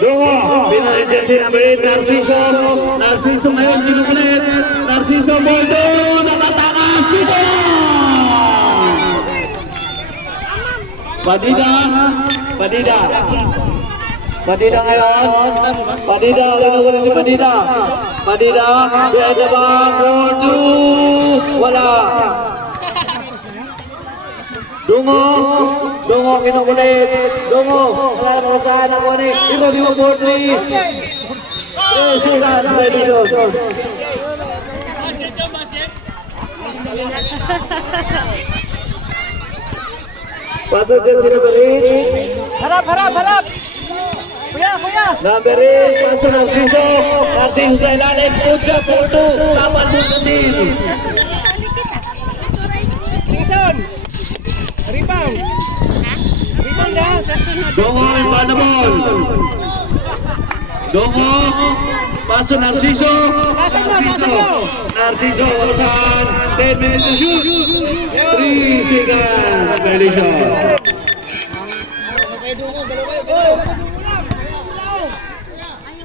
Dungo, pinay jersey number 8, Narciso. Narciso ngayon, kinukulit. Narciso, Boldo, nakatakas, dito! Padida. Padida ngayon. Padida, kinukulit si Padida. Padida, biasa bang, Boldo, wala. Dungo kinukulit. Dungo, wala na saan ako ni. Ibo, Bordri. Sigan, ready doon. Pasok din sinukulit. Harap! Kuya! Number 8, pasok Narciso. Narciso sa ilalim, Puja, Porto. Kapan doon din. Singson! Rebound dah. Dungo, Ibanabol. Dungo, pasok Narciso. Pasok mo. Narciso, urusan. 10 minutes to shoot. 3 seconds. Ready shot.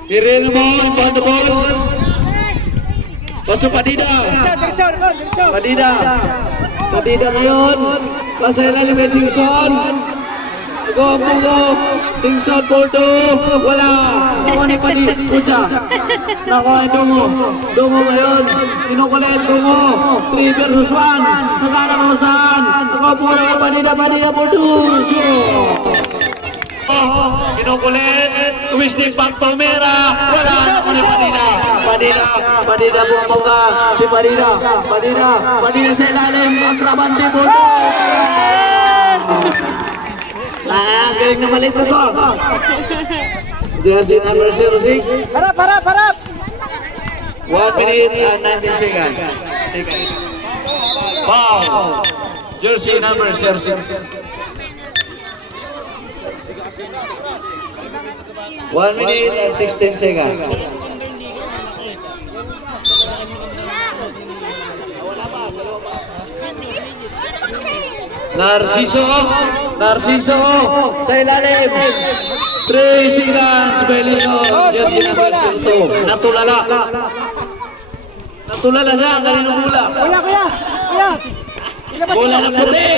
Kirin mo, Ibanabol. Pasok Padida. Padida ngayon. Pasailan ni May Singson. Go. Singson, Porto. Wala. Nakuha ni Puja. Nakuha ni Dungo ngayon. Kinukulit Dungo. 3 versus 1. Nagana mo saan. Nakuha po na Padida, Porto. Kinukulit. Tumisnik back to Mera. Wala. Nakuha ni Padida bumabuka. Si Padida sa ilalim. Akrabante Porto. Galing na malit na to. Jersey number 06. Harap! 1 minute and 19 seconds. Foul. Jersey number 06. 1 minute and 16 seconds. Narciso sa ilalim. 3 seconds, Belino. Jersey number 02. Natulala siya, kanino mula. Kuya! Bola na puti.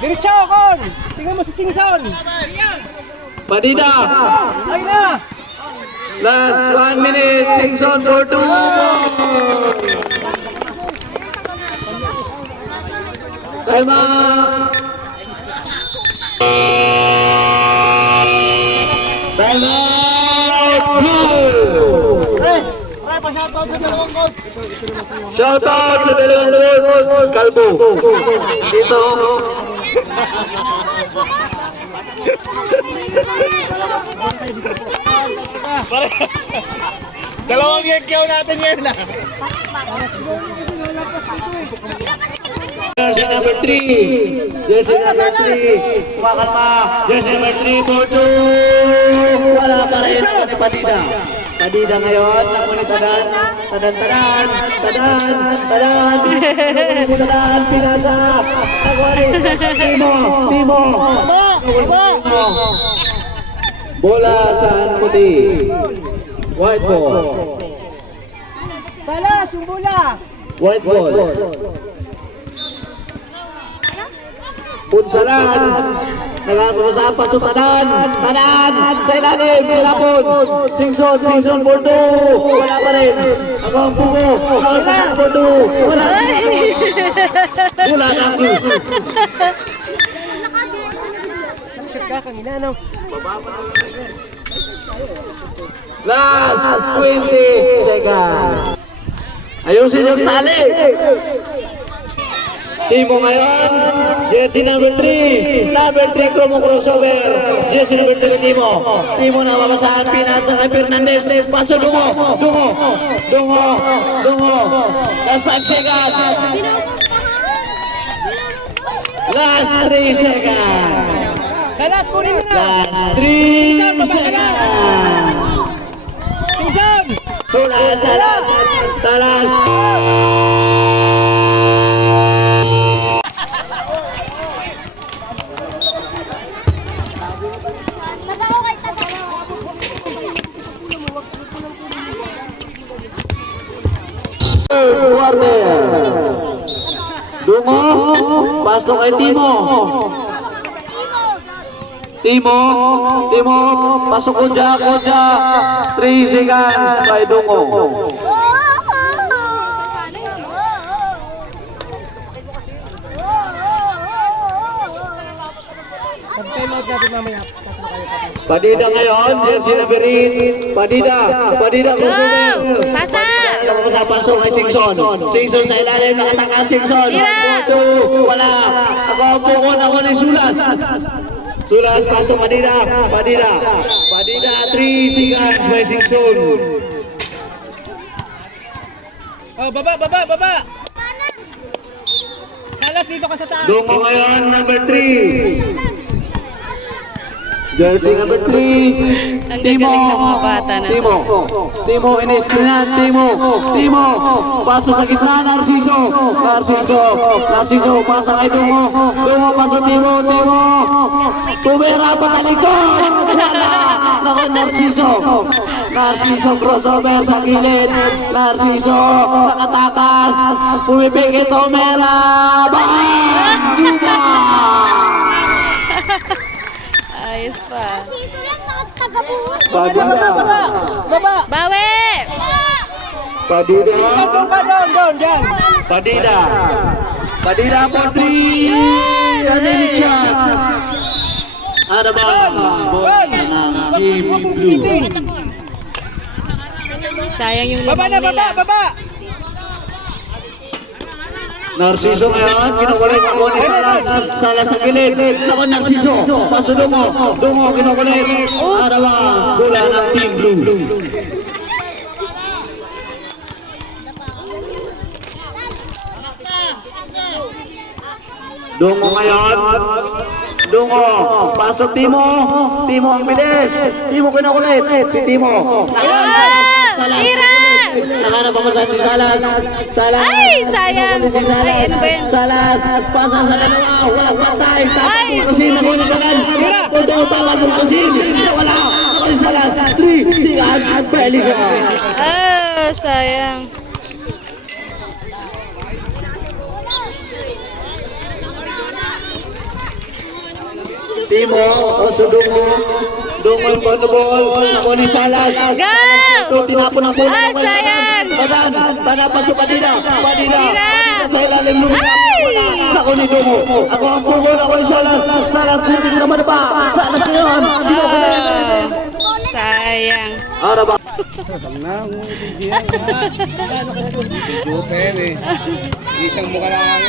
Diretso, Kon! Tingnan mo si Singson! Padida. Ay na! Last 1 minute. Singson for 2. Time out. Pa-shoutout sa dalawang coach! Shoutout sa dalawang coach. Kalbo. Dito. Dalawang yekyaw natin yan na! Jersey number 3. Kumakalma. Jersey number 3, Porto. Wala pa rin ako ni Padida. Padida ngayon, ako ni Tadan. Pinasa. Ako ni Timo. Bola saan puti. White ball. Salas, yung bola! White ball. Punsalan. Nagkakasapan sa Tadan sa ilalim. Kilapon. Singson, Porto. Wala pa rin. Ako ang pugo. Porto. Wala na ako. Nagsat ka kanina, no? Last 20 seconds. Ayusin yung tali. Timo ngayon, jersey number 3, Chromo crossover, jersey number 3 Timo na mamasahan pinasa kay Fernandez, paso Dungo, last 5 seconds, last 3 seconds, Salas, kunin mo na! last 3 seconds, Singson! Salas. Warner. Dungo, pasok kay Timo. Timo, pasok Koja. 3 seconds kay Dungo. Pag-time out natin mamaya. Padida ngayon, jersey number 8. Padida Go! Pasa! Pasok kay Singson sa ilalim, nakataka Singson. Tira! 1, 2, wala. Ako ni Sulas. Sulas, pasok Padida. 3 seconds by Singson. Oh, baba! Salas dito ka sa taas. Dungo ngayon, number 3. Jersey number 3. Ang gagaling ng mga bata na to. Timo, in-screenan. Timo, paso sa gitna, Narciso, pasa kay Dungo, paso Timo, Tumera, patalikod, wala, naku, Narciso, crossover sa gilid, Narciso, nakatakas, pumipigit, Tumera, bang, Ayos pa. Baba! Bawi! Padida. Doon ka, doon, dyan. Padida for 3. Ano yung shot? Ano ba? Team Blue. Sayang yung Baba limang na, nila. baba! Narciso ngayon, kinukulit ako ni Salas sa gilid. Ako Narciso, paso Dungo, kinukulit. Arawa, bola ng Team Blue. Dungo ngayon, pasok Timo ang bilis. Timo kinukulit, si Timo. Tira! Nakarap ako sa Salas. Ay, sayang! Ay, ano ba yun? Salas, pasa sa dalawa, walang patay. Ay! Kasi magunagan. Punta ang tawag ng Kasin. Wala. Ako si Salas. 3, sigat, Pelican. Ah, sayang. Timo, paso Dungo ang ball. Ako ni Salas. Go! Ito, tinapon ang bola. Ay, sayang! Bana, paso Padida. Tira! Sa ilalim ng Ay! ako ni Dungo. Ako ang pugol, ako ni Salas. Hindi ko naman pa. Salas ngayon. Sayang. Ara ba? Super eh. Isang mukha lang.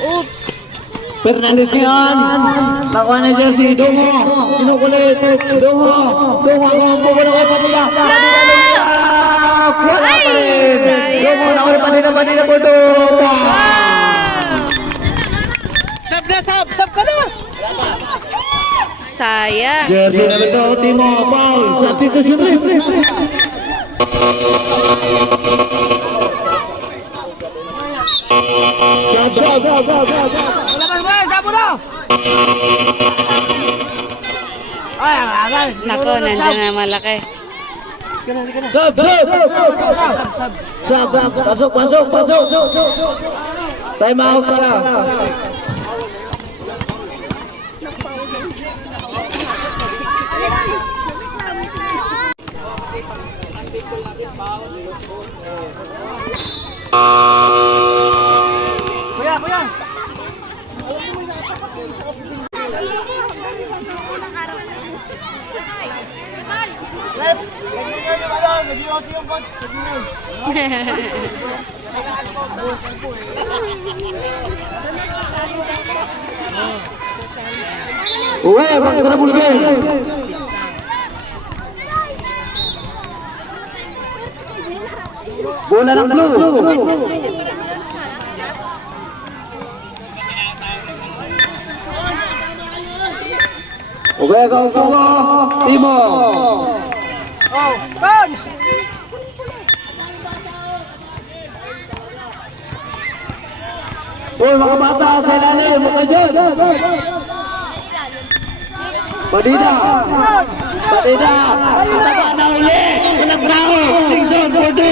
Oops! Fernandez ngayon. Nakuha na jersey. Dungo. Kinukulit. Dungo. Ako ang pugol, ako Padilla. Ay, sayang. Dungo, nakuha Padilla. Wow! Sab na, sab ka na! Sayang. Jersey number 2, Timo, foul. Substitution. Nako, nandiyan na malaki. Sub. Pasok. Time out pala. Kuya! Nag-iossi yung coach. Uwe, magkarabul ka. Bola ng blue. Uwe, go. Timo. Oh, punch! Uy, mga bata sa ilalim, huwag ka dyan. Padida! Padida! Taba na uli! Walang bravo! Singson, Bordo!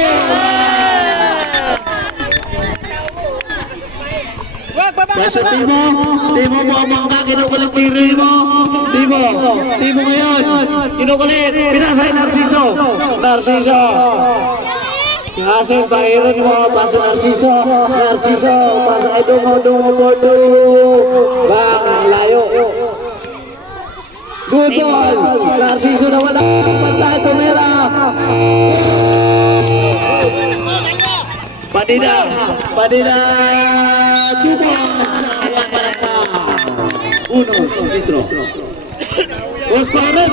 Wag, baba ka, Nasa baba. Timo mo ang mga kinukulit piri mo. Timo ngayon. Kinukulit, pinasay Narciso. Narciso. Hasil bahiran mo, pasok Narciso. Narciso, pasok ay dungo, Bordo. Bang, layo. Good ball. Narciso na wala. Pantay, tumira. Padida. Chupa. Uno, litro. Bos Pamet.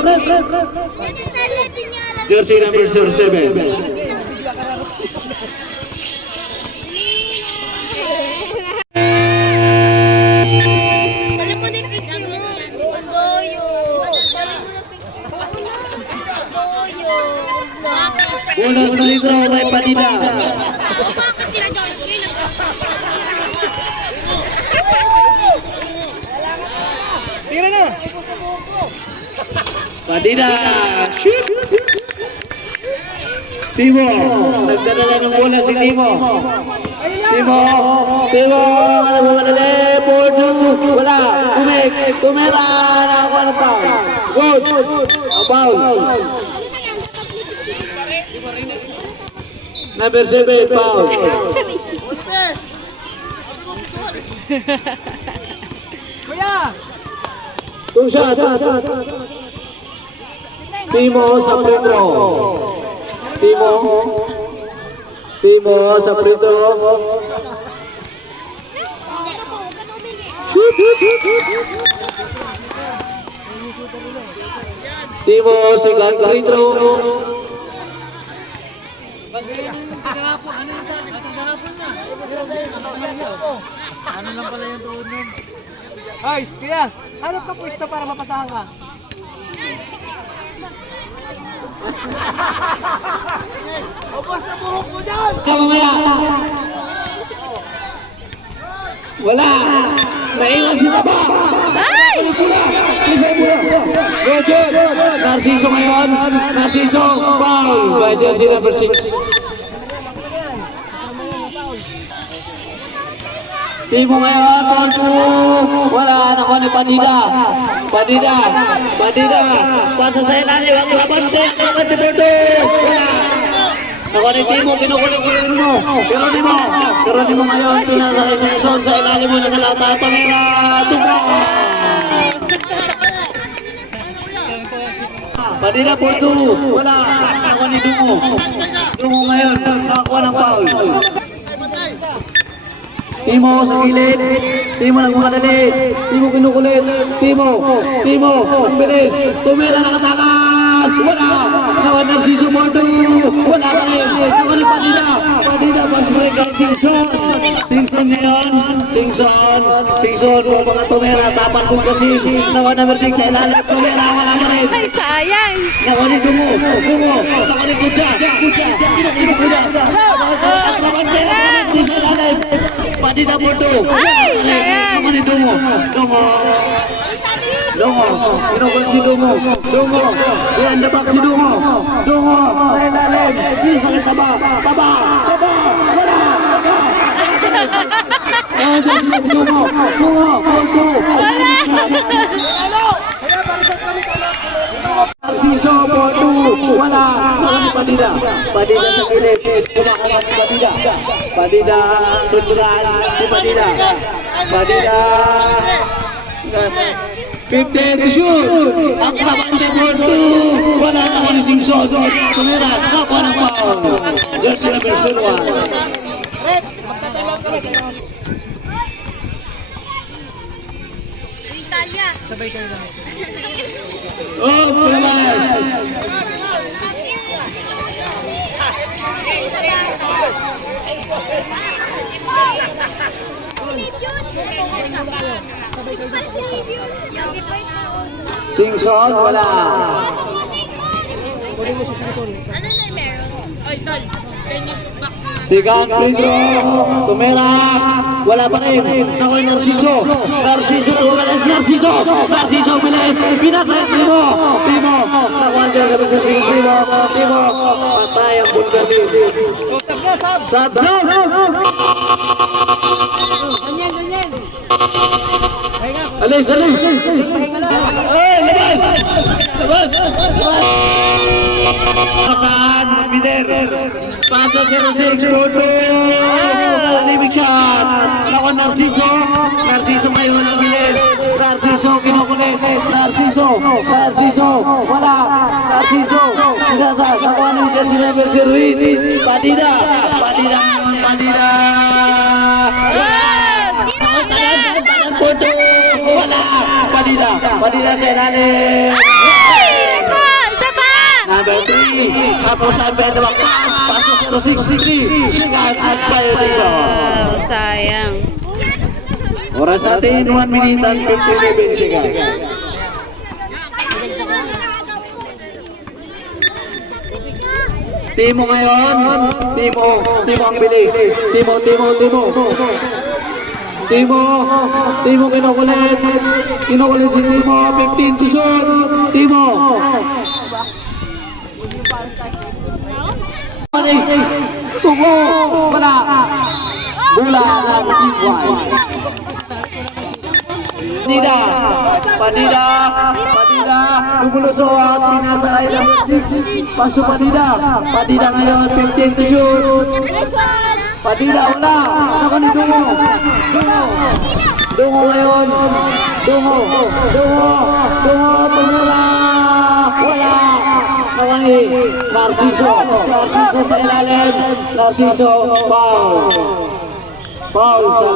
Jersey number 07. Alam mo na yung picture mo. Doyo. Alam mo na picture mo. Doyo. Uno, litro, may Padida. Bakit sila Jonas ngayon? Tira na. Padida. Shoot. Timo. Nagdadala ng bola si Timo. Timo. Madali. Bordo. Wala. Tumira. Nakakuha ng foul. Good. Foul. Number 7, foul. Kuya. Two shot. Timo sa free throw. Timo sa free throw. Timo second free throw. Ano lang pala yung tuod nun? Ay, kuya. Hanap ka pwesto para mapasahan ka. Ubos na buhok mo dyan! Mamaya. Wala. Naiwan si Taba. Ay! Roger. Narciso ngayon. Narciso. Foul. By Jersey number 6. Timo ngayon. Ball two. Wala. Nakuha ni Padida. Padida. Pasa sa ilalim. Ang labante. Bordo. Wala. Nakuha ni Timo. Kinukulit mo. Geronimo ngayon. Tunasakay sa Quezon. Sa ilalim mo na sa lata. Tumira. Tupa. Padida Bordo. Wala. Nakuha ni Dungo ngayon. Nakakuha ng foul. Timo sa gilid. Timo nagmadali. Timo kinukulit. Timo. Ang bilis. Tumira nakatakas. Wala. Nawan ng Siso Bordo. Wala ka rin. Nawan ni Padida. Pass break kay Tingson ngayon. Tingson. Mga tumira. Tapan kong kasi. Nawan number 6 sa ilalim. Tumira. Wala ka rin. Ay, sayang! Nawan ni Dungo. Nawan ni Kucha. Kinukulit. At nawan sa ilalim. Padida Bordo. Ay, sayang! Naman ni Dungo. Kinukulit si Dungo. Yan, dabak si Dungo. Sa ilalim. Isa kay Taba. Wala. Dungo. Siso, Bordo. Wala. Padida sa gilid. Kumakalat si Padida. Tunduran si Padida. 15 to shoot. Ang kabante Bordo. Wala na ko ni Singso. Tumira. Nakakuha ng foul. Jersey number 01. Italia. Sabay kayo lang. Oh, Pulas. Singson, wala. Ano na meron? Ay, Tal. Sigang Pedro, tumera, wala pa rin. Nakoy Narciso, Narciso bilis, pinasayat Timo, nakuha dyan kami sa Timo, patay ang Bulgari. Sab. Alis. Saan? Bider. Paso 06, Bodo. Alimik shot. Nakuha Narciso ngayon ang bilis. Narciso, kinukulit. Narciso, wala. Narciso, sinasas. Nakuha ng Jesse Rebel si Ruiz. Padida. Bodo, wala. Padida sa ilalim. Number 3, tapos ang bedrock pass, pasok to 63, sigat at violation. Wow, sayang. Oras natin, 1 minute and 57 seconds. Timo ngayon, Timo ang bilis. Timo kinukulit si Timo, 15 to shoot, Timo. Tungo, wala. Bola, Padida, lumulusot, pinasakay ng 6, pasok Padida ngayon, 15 to shoot. Padida, wala. Ako ni Dungo ngayon, Dungo, tumula, wala. Nawani, Narciso sa ilalim, Narciso, foul siya.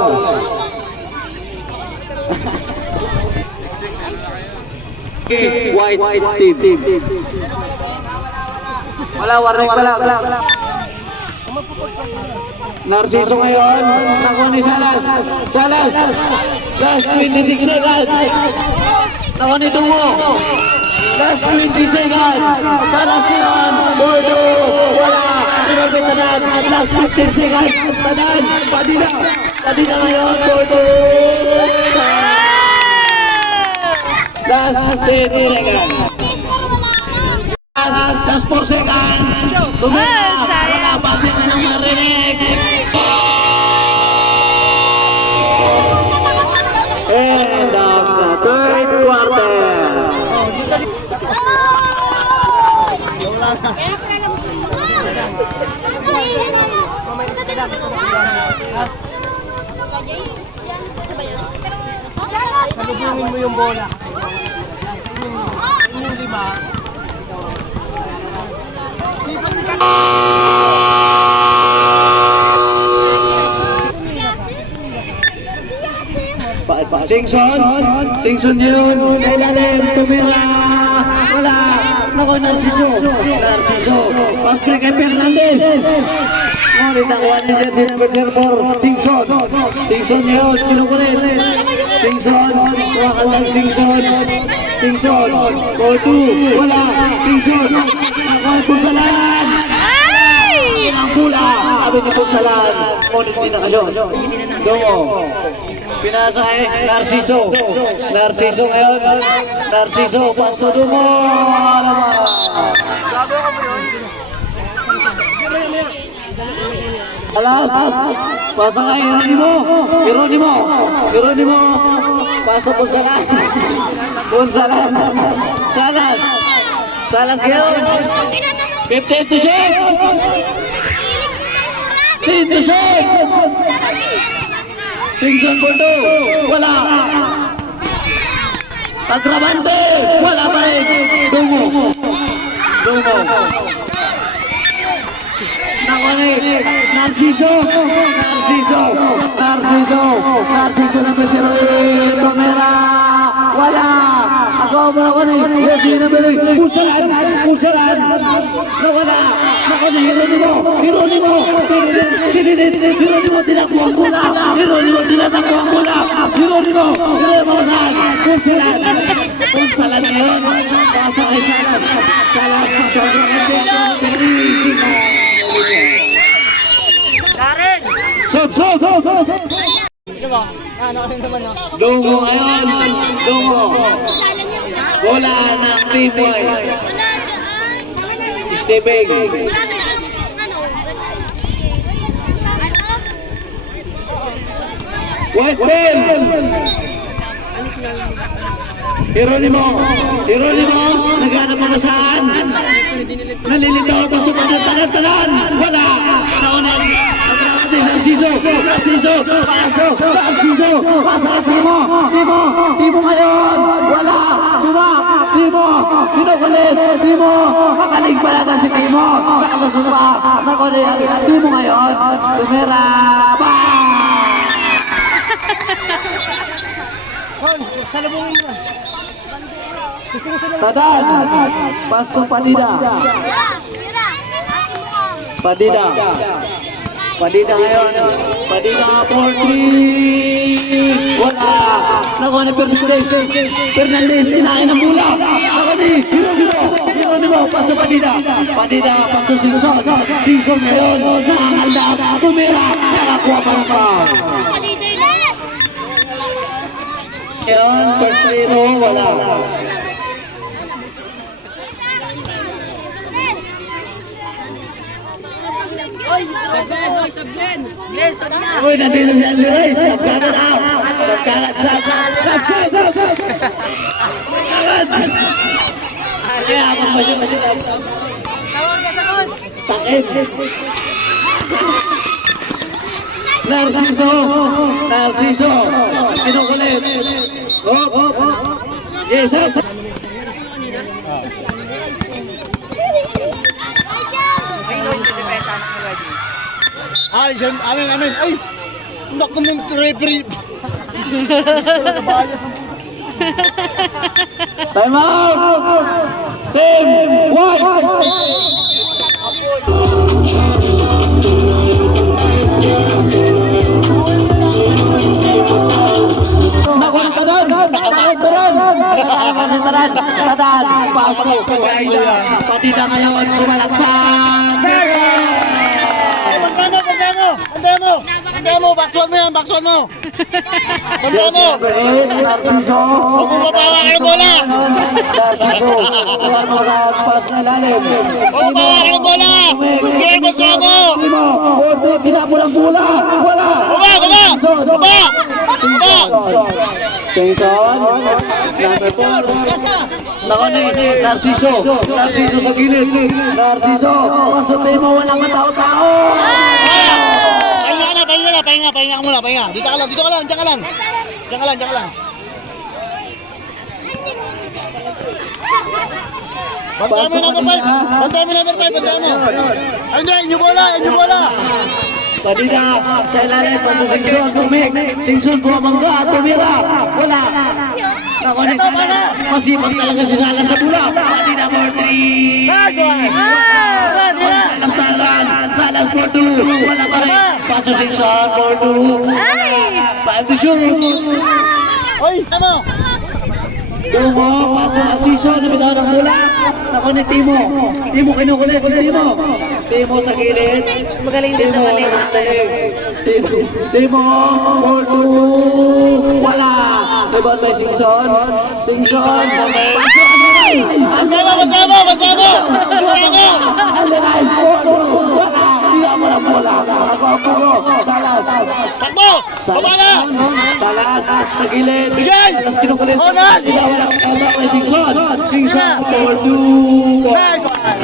White team. Wala, warning wala. Narciso ngayon, nakuha ni Salas, last 26 seconds, nakuha ni Tungo. Last 20 seconds. Salas yun. Bodo. Wala. Pinagay Tanan. Last 15 seconds. Tanan. Padida ngayon. Bodo. Last 10 seconds. Last 4 seconds. Oh, sayang. Wala pa siya ng marinig. End of the third quarter. Salubungin mo yung bola. Yung 5. Sipan ka. Singson yun. Sa ilalim. Tumira. Wala. Naku, Narciso. Pagkri kay Fernandez. Ngunit nakuha niya dyan si number 4. Singson yun. Kinukulit. Singson. Tuwakan lang Singson. Call 2. Wala. Singson. Nakuha Punsalan. Ang pula. Sabi ni Punsalan. Ngunit din na kayo. Dungo. Pinasa kay Narciso ngayon. Narciso, pasto Dungo. Alas, pasa kay Geronimo. Paso Punsalan. Salas ngayon. 15 to shoot. Singson Bodo, wala. Tagrabante, wala pa rin. Dungo. Nakuha Narciso na Pesero. Tomera, wala. Ako nakuha ni Jesse Rebel. Punsalan. Nawala. Nakuha ni Geronimo. Geronimo tinakuha ang bola. Punsalan ngayon. Pasa kay Salas. Shot! Ano ba? Ano ka rin naman, no? Dungo ngayon. Dungo. Bola ng Team White. Stephen. White ball. Jeronimo. Naghanap mo na saan? Nalilitaw ito sa tanan. Wala. Nauna. Narciso. Pasok. Timo ngayon. Wala. Timo. Kinukulit. Timo. Makalig pala ka si Timo. Nakapasupa. Nakulit. Timo ngayon. Tumera. Hon, salubungin mo na. Tadan. Pasok Padida. Padida ngayon. Padida 4-3. Wala. Nakuha ni Fernandez. Kinain ng bola. Nakuha ni Hiro. Pasok Padida. Pasok Simpson. Simpson ngayon. Nangangalda. Tumira. Nakakuha pa ng foul. Ngayon, first zero. Wala. Sablen! Uy, nandito si Alvarez. Sabkagat out. Kaya ako pa siya. Tawag ka sa kus! Takip. Narciso. Kinukulit. Yes, up. Ay, amin. Ay! Nak mo ng referee! Time out. Team White. Nakuha ng Tadan. Pasok. Padida ngayon. Kumalaksan. Bantayan mo! Baksuan mo yan! Baksuan mo! Bantayan mo! Narciso. Huwag mo mabawa ka ng bola! Huwag mo pas na lalim. Huwag mo mabawa ka ng bola! Kaya bantayan mo! Ordo, tinapo ng bola. Wala. Baba! Tingson. Number 4. Nakoni, Narciso sa gilid. Narciso. Pasutay mo, walang matao-tao. Pahinga ka muna. Dito ka lang. Diyan ka lang. Bantayan mo yung number 5. Bantayan mo. Ay, hindi. Inyo bola. Padida, sa ilalim, Simpson, tumik. Simpson, bumangga, tumira. Wala. Nakoni, masipag talaga si Salas sa bola. Padida, 4-3. Salas 4-2. Wala pa rin. Paso Simpson, 4-2. 5 to shoot. Oy, tama. Dungo, paso Narciso, nabitaw ng bola. Nakoni, Timo kinukulit. Timo sa gilid. Magaling din sa mali. Timo, 4-2. Wala. Rebound by Simpson. Bantayan mo. Alvarez, 4-2. Wala. Tiyak mo ng bola. Salas. Takbo! Baba na! Salas sa gilid. Bigay! Salas kinukulit. Onan! Rebound by Simpson. 4-2. Nice one!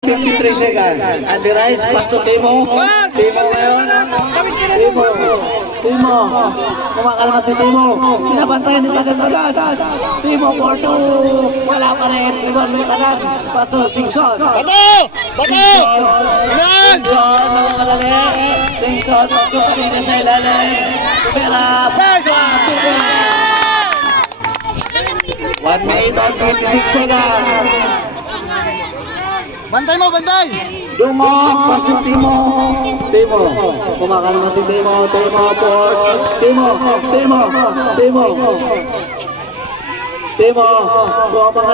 53 seconds. Alvarez, paso Timo. Timo ngayon. Timo. Kumakalma si Timo. Pinabantayan ni Tagan. Timo 4-2. Wala pa rin. Rebound ni Tagan. Paso Simpson. Bato! Ayan! Simpson. Paso kanina sa ilalim. Pera. 1 minute and 26 seconds. Bantay! Dungo, pasok Timo. Kumakalma si Timo. Kumakalma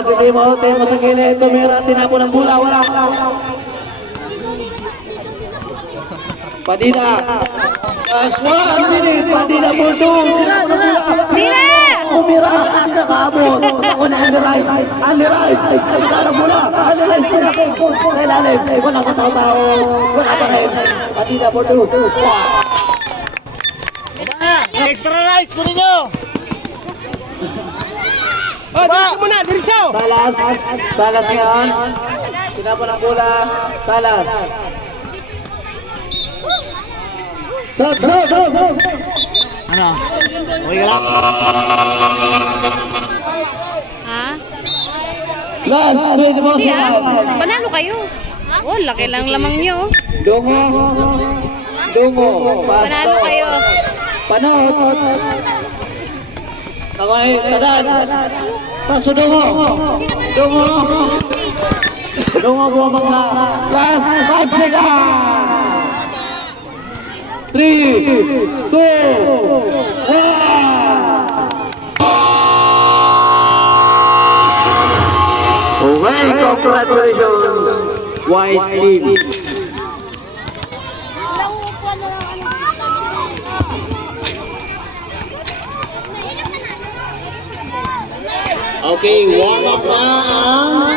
si Timo sa gilid. Tumira, tinapo ng bola. Wala. Padilla. Last 1 minute. Padilla for 2. Tira! Umira. Nakaabot. Ako na on the right. On the right. Nagkala mula. On the right. Sa ilalim. Wala ka tao-tao. Wala pa rin. Padilla for 2. Extra rice, kunin nyo! Oh, diretso muna, diretso! Salas. Salas yan. Tinapan ang bola. Salas. Shot. Ano? Okay ka lang? Ha? Last 20 mo. Hindi ah. Panalo kayo. Oh, laki lang lamang nyo. Dungo. Panalo kayo. Panot. Okay, tadan. Paso dungo. Dungo buwabang na. Last 5 seconds. 3, 2, 1. Okay, congratulations. White team. Okay, warm up na ang